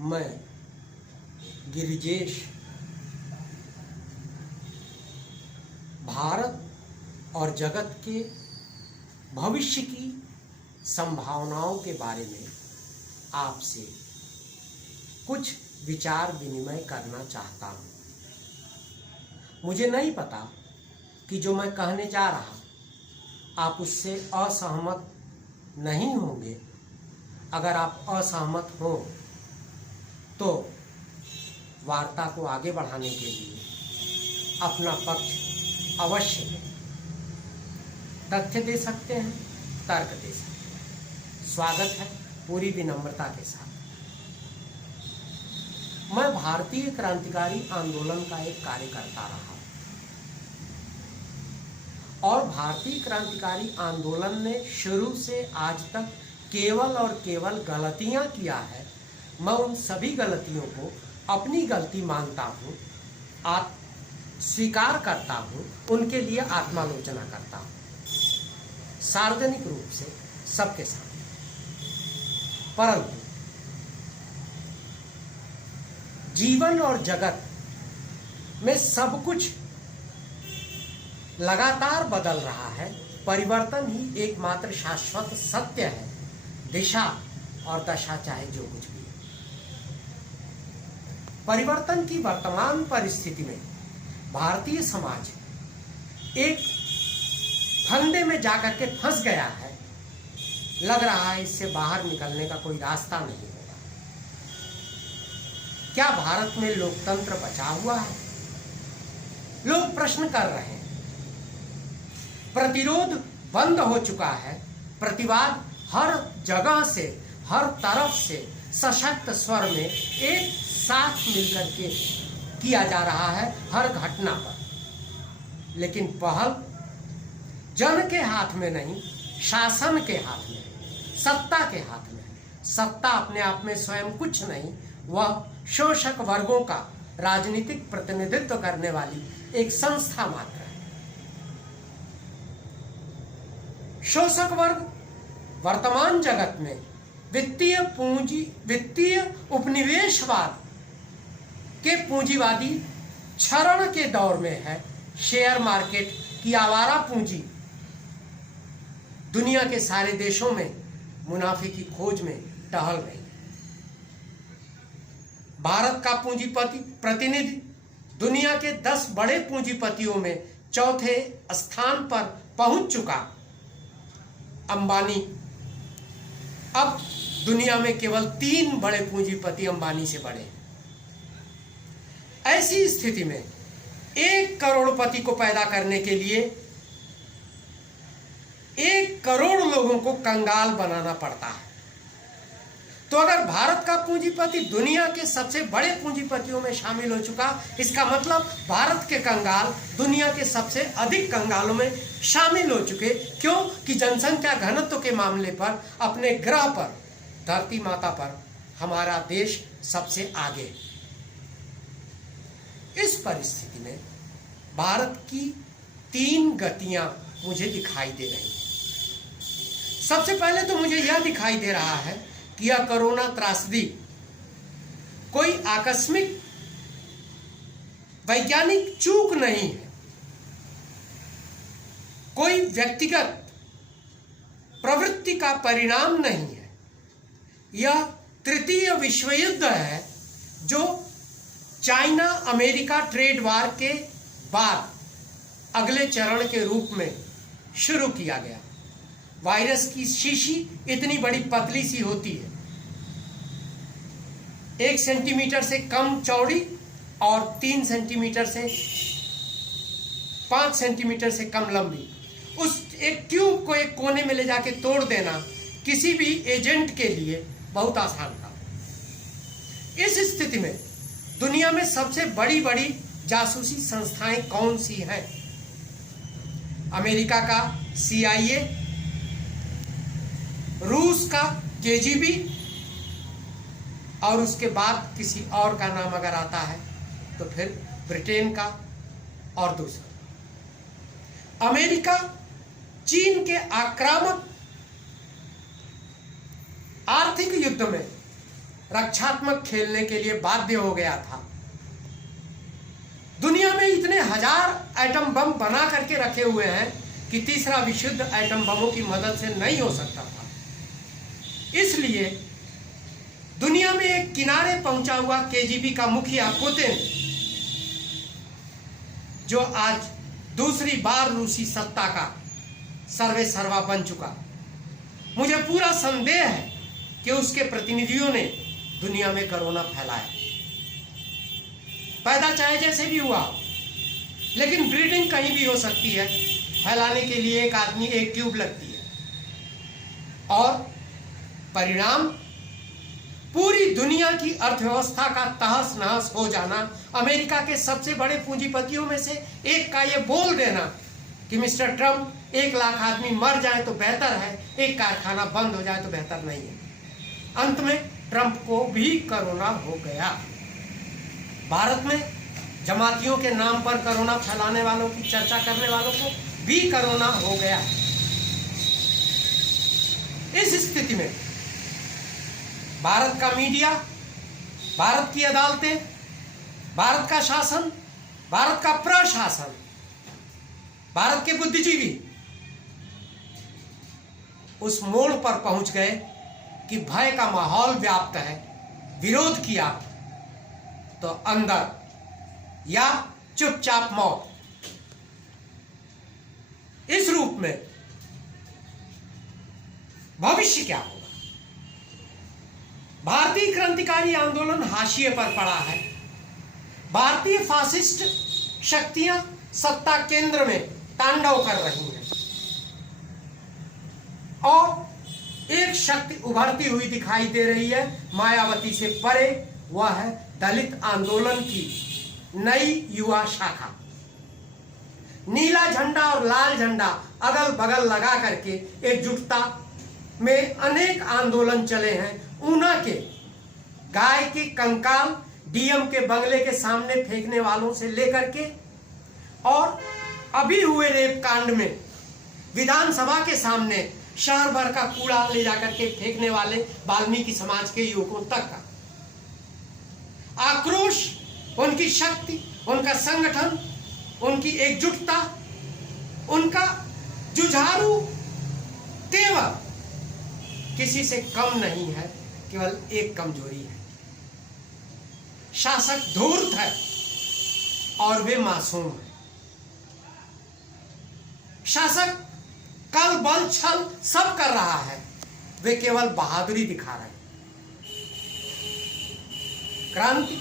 मैं गिरिजेश भारत और जगत के भविष्य की संभावनाओं के बारे में आपसे कुछ विचार विनिमय करना चाहता हूँ। मुझे नहीं पता कि जो मैं कहने जा रहा आप उससे असहमत नहीं होंगे। अगर आप असहमत हो तो वार्ता को आगे बढ़ाने के लिए अपना पक्ष अवश्य दें। तथ्य दे सकते हैं, तर्क दे सकते हैं। स्वागत है पूरी विनम्रता के साथ। मैं भारतीय क्रांतिकारी आंदोलन का एक कार्यकर्ता रहा और भारतीय क्रांतिकारी आंदोलन ने शुरू से आज तक केवल और केवल गलतियां किया है। मैं उन सभी गलतियों को अपनी गलती मानता हूँ, स्वीकार करता हूँ, उनके लिए आत्मालोचना करता हूँ, सार्वजनिक रूप से सबके सामने। परंतु जीवन और जगत में सब कुछ लगातार बदल रहा है। परिवर्तन ही एकमात्र शाश्वत सत्य है। दिशा और दशा चाहे जो कुछ भी। परिवर्तन की वर्तमान परिस्थिति में भारतीय समाज एक फंदे में जाकर के फंस गया है। लग रहा है इससे बाहर निकलने का कोई रास्ता नहीं होगा। क्या भारत में लोकतंत्र बचा हुआ है? लोग प्रश्न कर रहे हैं। प्रतिरोध बंद हो चुका है। प्रतिवाद हर जगह से, हर तरफ से सशक्त स्वर में एक साथ मिलकर के किया जा रहा है हर घटना पर। लेकिन पहल जन के हाथ में नहीं, शासन के हाथ में है, सत्ता के हाथ में है। सत्ता अपने आप में स्वयं कुछ नहीं, वह शोषक वर्गों का राजनीतिक प्रतिनिधित्व करने वाली एक संस्था मात्र है। शोषक वर्ग वर्तमान जगत में वित्तीय उपनिवेशवाद के पूंजीवादी क्षरण के दौर में है। शेयर मार्केट की आवारा पूंजी दुनिया के सारे देशों में मुनाफे की खोज में टहल रही है। भारत का पूंजीपति प्रतिनिधि दुनिया के 10 बड़े पूंजीपतियों में चौथे स्थान पर पहुंच चुका। अंबानी अब दुनिया में केवल 3 बड़े पूंजीपति अंबानी से बड़े हैं। ऐसी स्थिति में 1 करोड़पति को पैदा करने के लिए 1 करोड़ लोगों को कंगाल बनाना पड़ता है। तो अगर भारत का पूंजीपति दुनिया के सबसे बड़े पूंजीपतियों में शामिल हो चुका, इसका मतलब भारत के कंगाल दुनिया के सबसे अधिक कंगालों में शामिल हो चुके। क्यों? कि जनसंख्या घनत्व के मामले पर अपने ग्रह पर, धरती माता पर हमारा देश सबसे आगे है। इस परिस्थिति में भारत की 3 गतियां मुझे दिखाई दे रही हैं। सबसे पहले तो मुझे यह दिखाई दे रहा है कि यह कोरोना त्रासदी कोई आकस्मिक वैज्ञानिक चूक नहीं है, कोई व्यक्तिगत प्रवृत्ति का परिणाम नहीं है। यह तृतीय विश्व युद्ध है जो चाइना अमेरिका ट्रेड वार के बाद अगले चरण के रूप में शुरू किया गया। वायरस की शीशी इतनी बड़ी पतली सी होती है, 1 सेंटीमीटर से कम चौड़ी और 3 सेंटीमीटर से 5 सेंटीमीटर से कम लंबी। उस एक ट्यूब को एक कोने में ले जाके तोड़ देना किसी भी एजेंट के लिए बहुत आसान था। इस स्थिति में दुनिया में सबसे बड़ी बड़ी जासूसी संस्थाएं कौन सी हैं? अमेरिका का CIA, रूस का KGB और उसके बाद किसी और का नाम अगर आता है तो फिर ब्रिटेन का और दूसरा। अमेरिका चीन के आक्रामक आर्थिक युद्ध में रक्षात्मक खेलने के लिए बाध्य हो गया था। दुनिया में इतने हजार एटम बम बना करके रखे हुए हैं कि तीसरा विश्व युद्ध एटम बमों की मदद से नहीं हो सकता था। इसलिए दुनिया में एक किनारे पहुंचा हुआ केजीबी का मुखिया पुतिन, जो आज दूसरी बार रूसी सत्ता का सर्वे सर्वा बन चुका, मुझे पूरा संदेह है कि उसके प्रतिनिधियों ने दुनिया में कोरोना फैलाया। पैदा चाहे जैसे भी हुआ, लेकिन ब्रीडिंग कहीं भी हो सकती है। फैलाने के लिए एक आदमी एक ट्यूब लगती है और परिणाम पूरी दुनिया की अर्थव्यवस्था का तहस नहस हो जाना। अमेरिका के सबसे बड़े पूंजीपतियों में से एक का ये बोल देना कि मिस्टर ट्रम्प 1 लाख आदमी मर जाए तो बेहतर है, एक कारखाना बंद हो जाए तो बेहतर नहीं है। अंत में ट्रम्प को भी कोरोना हो गया। भारत में जमातियों के नाम पर कोरोना फैलाने वालों की चर्चा करने वालों को भी कोरोना हो गया। इस स्थिति में भारत का मीडिया, भारत की अदालतें, भारत का शासन, भारत का प्रशासन, भारत के बुद्धिजीवी उस मोड़ पर पहुंच गए कि भय का माहौल व्याप्त है। विरोध किया तो अंदर या चुपचाप मौत। इस रूप में भविष्य क्या होगा? भारतीय क्रांतिकारी आंदोलन हाशिए पर पड़ा है। भारतीय फासिस्ट शक्तियां सत्ता केंद्र में तांडव कर रही हैं और एक शक्ति उभरती हुई दिखाई दे रही है, मायावती से परे। वह है दलित आंदोलन की नई युवा शाखा। नीला झंडा और लाल झंडा अगल बगल लगा करके एकजुटता में अनेक आंदोलन चले हैं। ऊना के गाय के कंकाल डीएम के बंगले के सामने फेंकने वालों से लेकर के और अभी हुए रेप कांड में विधानसभा के सामने शहर भर का कूड़ा ले जाकर के फेंकने वाले वाल्मीकि समाज के युवकों तक का आक्रोश, उनकी शक्ति, उनका संगठन, उनकी एकजुटता, उनका जुझारू तेवर किसी से कम नहीं है। केवल एक कमजोरी है, शासक धूर्त है और वे मासूम है। शासक कल बल छल सब कर रहा है, वे केवल बहादुरी दिखा रहे हैं। क्रांति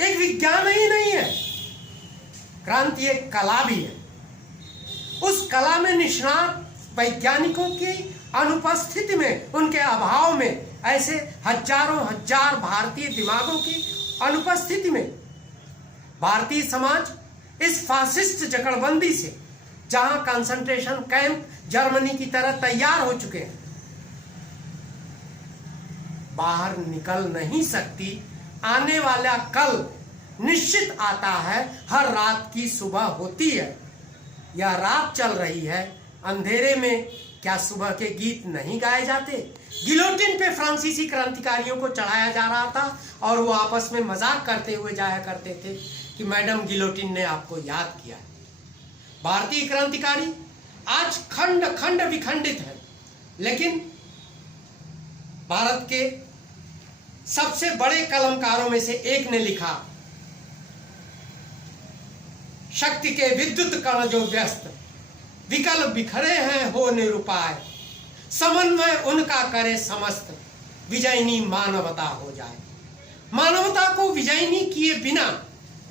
एक विज्ञान ही नहीं है, क्रांति एक कला भी है। उस कला में निष्णात वैज्ञानिकों की अनुपस्थिति में, उनके अभाव में, ऐसे हजारों हजार भारतीय दिमागों की अनुपस्थिति में भारतीय समाज इस फासिस्ट जकड़बंदी से, जहां कंसंट्रेशन कैंप जर्मनी की तरह तैयार हो चुके हैं, बाहर निकल नहीं सकती। आने वाला कल निश्चित आता है। हर रात की सुबह होती है। यह रात चल रही है, अंधेरे में क्या सुबह के गीत नहीं गाए जाते? गिलोटिन पे फ्रांसीसी क्रांतिकारियों को चढ़ाया जा रहा था और वो आपस में मजाक करते हुए जाया करते थे कि मैडम गिलोटिन ने आपको याद किया। भारतीय क्रांतिकारी आज खंड खंड विखंडित है, लेकिन भारत के सबसे बड़े कलमकारों में से एक ने लिखा, शक्ति के विद्युत कण जो व्यस्त, विकल बिखरे हैं हो निरुपाय, समन्वय उनका करे समस्त, विजयनी मानवता हो जाए। मानवता को विजयनी किए बिना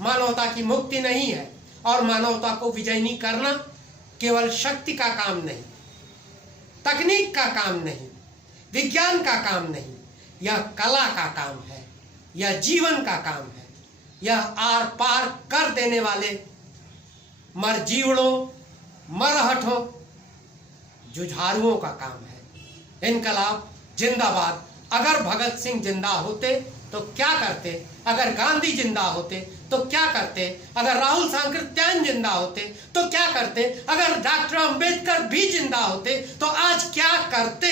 मानवता की मुक्ति नहीं है, और मानवता को विजयनी करना केवल शक्ति का काम नहीं, तकनीक का काम नहीं, विज्ञान का काम नहीं, यह कला का काम है, यह जीवन का काम है, यह आर पार कर देने वाले मरजीवड़ों, मरहठों, जुझारुओं का काम है। इनकलाब जिंदाबाद। अगर भगत सिंह जिंदा होते तो क्या करते? अगर गांधी जिंदा होते तो क्या करते? अगर राहुल सांकृत्यायन जिंदा होते तो क्या करते? अगर डॉक्टर अंबेडकर भी जिंदा होते तो आज क्या करते?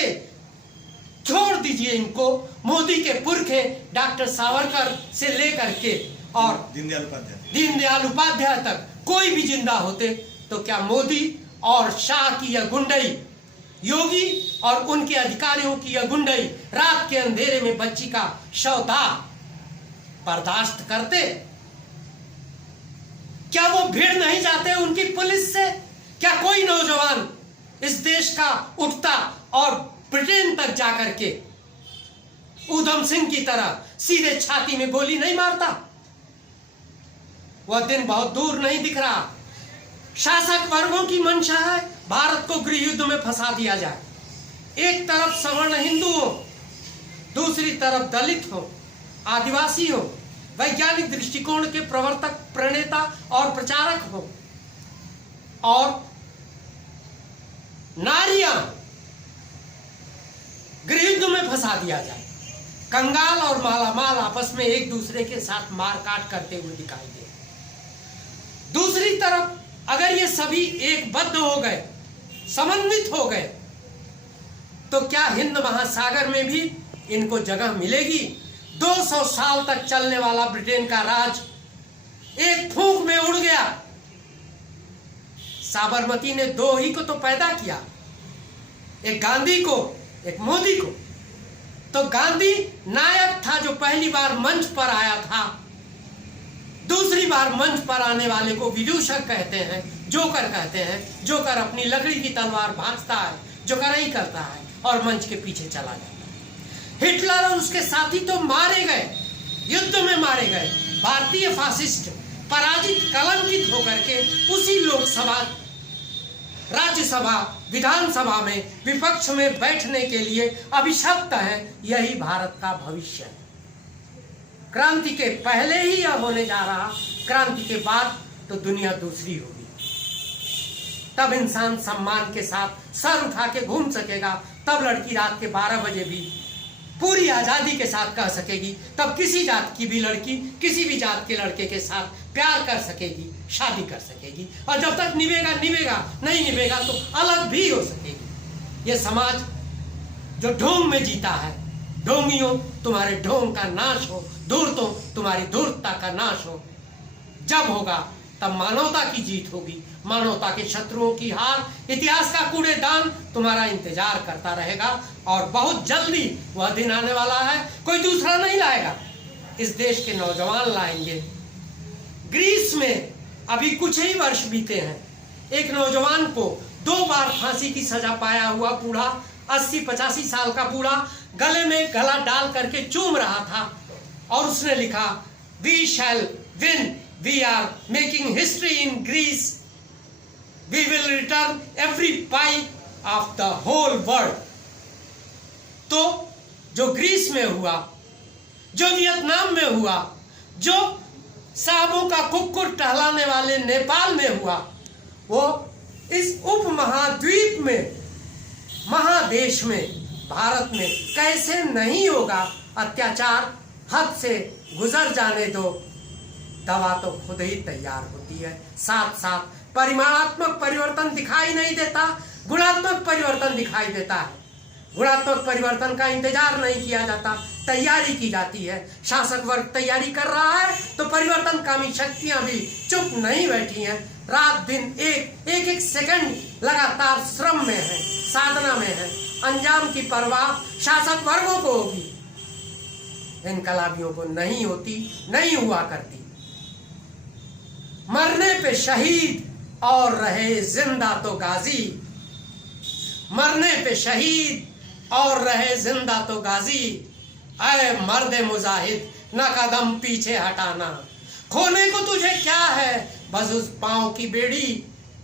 छोड़ दीजिए इनको। मोदी के पुरखे डॉक्टर सावरकर से लेकर के और दीनदयाल उपाध्याय तक कोई भी जिंदा होते तो क्या मोदी और शाह की यह गुंडई, योगी और उनके अधिकारियों की यह गुंडई रात के अंधेरे में बच्ची का शवदाह बर्दाश्त करते? क्या वो भिड़ नहीं जाते उनकी पुलिस से? क्या कोई नौजवान इस देश का उठता और ब्रिटेन तक जाकर के उधम सिंह की तरह सीधे छाती में गोली नहीं मारता? वह दिन बहुत दूर नहीं दिख रहा। शासक वर्गों की मंशा है भारत को गृह युद्ध में फंसा दिया जाए। एक तरफ सवर्ण हिंदू हो, दूसरी तरफ दलित हो, आदिवासी हो, वैज्ञानिक दृष्टिकोण के प्रवर्तक, प्रणेता और प्रचारक हो, और नारियां गृह युद्ध में फंसा दिया जाए। कंगाल और मालामाल आपस में एक दूसरे के साथ मारकाट करते हुए दिखाई दे। दूसरी तरफ अगर ये सभी एकबद्ध हो गए, समन्वित हो गए, तो क्या हिंद महासागर में भी इनको जगह मिलेगी? 200 साल तक चलने वाला ब्रिटेन का राज एक फूंक में उड़ गया। साबरमती ने दो ही को तो पैदा किया, एक गांधी को, एक मोदी को। तो गांधी नायक था जो पहली बार मंच पर आया था। दूसरी बार मंच पर आने वाले को विदूषक कहते हैं, जोकर कहते हैं। जोकर अपनी लकड़ी की तलवार भांजता है, जोकराई करता है और मंच के पीछे चला जाता है। हिटलर और उसके साथी तो मारे गए, युद्ध में मारे गए। भारतीय फासिस्ट पराजित, कलंकित होकर के उसी लोकसभा, राज्यसभा, विधानसभा में विपक्ष में बैठने के लिए अभिशप्त है। यही भारत का भविष्य है। क्रांति के पहले ही यह होने जा रहा, क्रांति के बाद तो दुनिया दूसरी होगी। तब इंसान सम्मान के साथ सर उठा के घूम सकेगा। तब लड़की रात के 12 बजे भी पूरी आजादी के साथ कह सकेगी। तब किसी जात की भी लड़की किसी भी जात के लड़के के साथ प्यार कर सकेगी, शादी कर सकेगी। और जब तक निभेगा निभेगा, नहीं निभेगा तो अलग भी हो सकेगी। ये समाज जो ढोंग में जीता है, ढोंगियों तुम्हारे ढोंग का नाश हो, धूर्तों तुम्हारी धूर्तता का नाश हो। जब होगा तब मानवता की जीत होगी, मानवता के शत्रुओं की हार। इतिहास का कूड़ेदान तुम्हारा इंतजार करता रहेगा और बहुत जल्दी वह दिन आने वाला है। कोई दूसरा नहीं लाएगा, इस देश के नौजवान लाएंगे। ग्रीस में अभी कुछ ही वर्ष बीते हैं, एक नौजवान को 2 बार फांसी की सजा पाया हुआ बूढ़ा, 80-85 साल का बूढ़ा गले में गला डाल करके चूम रहा था और उसने लिखा, we shall win, we are making history in Greece, we will return every pie of the whole world. तो जो ग्रीस में हुआ, जो वियतनाम में हुआ, जो साहबों का कुक्कुर टहलाने वाले नेपाल में हुआ, वो इस उपमहाद्वीप में, महादेश में, भारत में कैसे नहीं होगा? अत्याचार हद से गुजर जाने दो, दवा तो खुद ही तैयार होती है। साथ साथ परिमाणात्मक परिवर्तन दिखाई नहीं देता, गुणात्मक परिवर्तन दिखाई देता है। गुणात्मक परिवर्तन का इंतजार नहीं किया जाता, तैयारी की जाती है। शासक वर्ग तैयारी कर रहा है तो परिवर्तनकामी शक्तियां भी चुप नहीं बैठी हैं। रात दिन एक सेकंड लगातार श्रम में है, साधना में है। अंजाम की परवाह शासक वर्गों को होगी, इनकलाबियों को नहीं होती, नहीं हुआ करती। मरने पे शहीद और रहे जिंदा तो गाजी, मरने पे शहीद और रहे जिंदा तो गाजी। ऐ मर्दे मुजाहिद न कदम पीछे हटाना, खोने को तुझे क्या है, बस उस पांव की बेड़ी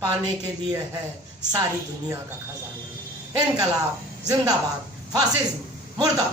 पाने के लिए है सारी दुनिया का खजाना। इनकलाब जिंदाबाद, फासिज्म मुर्दाबाद।